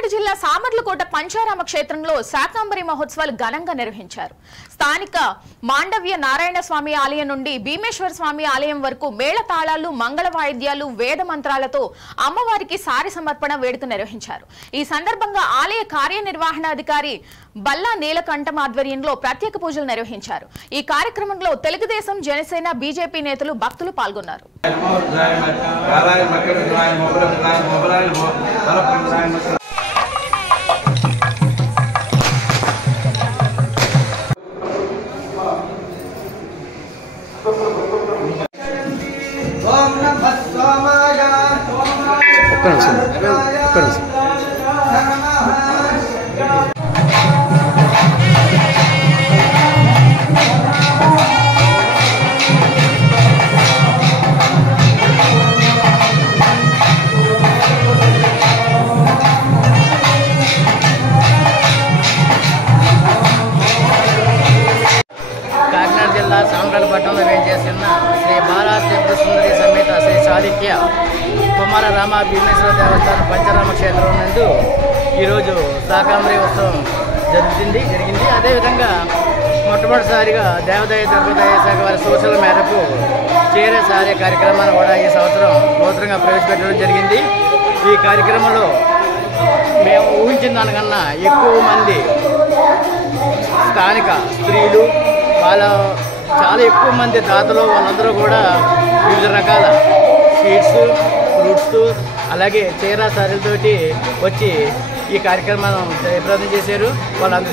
కాకినాడ జిల్లా సామర్లకోట పంచారామ క్షేత్రంలో శాకంబరి మహోత్సవాలు ఘనంగా నిర్వహించారు. స్థానిక మాండవ్య నారాయణ స్వామి ఆలయం నుండి భీమేశ్వర స్వామి ఆలయం వరకు మేళ తాళాలు, మంగళ వాయిద్యాలు, వేద మంత్రాలతో అమ్మవారికి సారి సమర్పణ వేడుక నిర్వహించారు. ఈ సందర్భంగా ఆలయ కార్యనిర్వహణాధికారి బల్లా నీలకంఠం ఆధ్వర్యంలో ప్రత్యేక పూజలు నిర్వహించారు. ఈ కార్యక్రమంలో తెలుగుదేశం, జనసేన, బీజేపీ నేతలు, భక్తులు పాల్గొన్నారు. కాకినాడ జిల్లా సామర్లపట్నంలో వేయించేసిన శ్రీ బాలా త్రిపుర సుందరి సమేత శ్రీ చాళుక్య కుమార రామ భీమేశ్వర దేవస్థానం పంచరామ క్షేత్రం నందు ఈరోజు శాకంబరి ఉత్సవం జరిగింది. అదేవిధంగా మొట్టమొదటిసారిగా దేవాదాయ ధర్మాదాయ శాఖ వారి సూచనల మేరకు చీర సారే కార్యక్రమాన్ని కూడా ఈ సంవత్సరం నూతనంగా ప్రవేశపెట్టడం జరిగింది. ఈ కార్యక్రమంలో మేము ఊహించిన దానికన్నా ఎక్కువ మంది స్థానిక స్త్రీలు, చాలా ఎక్కువ మంది తాతలు వాళ్ళందరూ కూడా వివిధ రకాల స్వీట్స్, ఫ్రూట్స్, అలాగే చీర సారీలతోటి వచ్చి ఈ కార్యక్రమాన్ని జయప్రదం చేశారు. వాళ్ళందరూ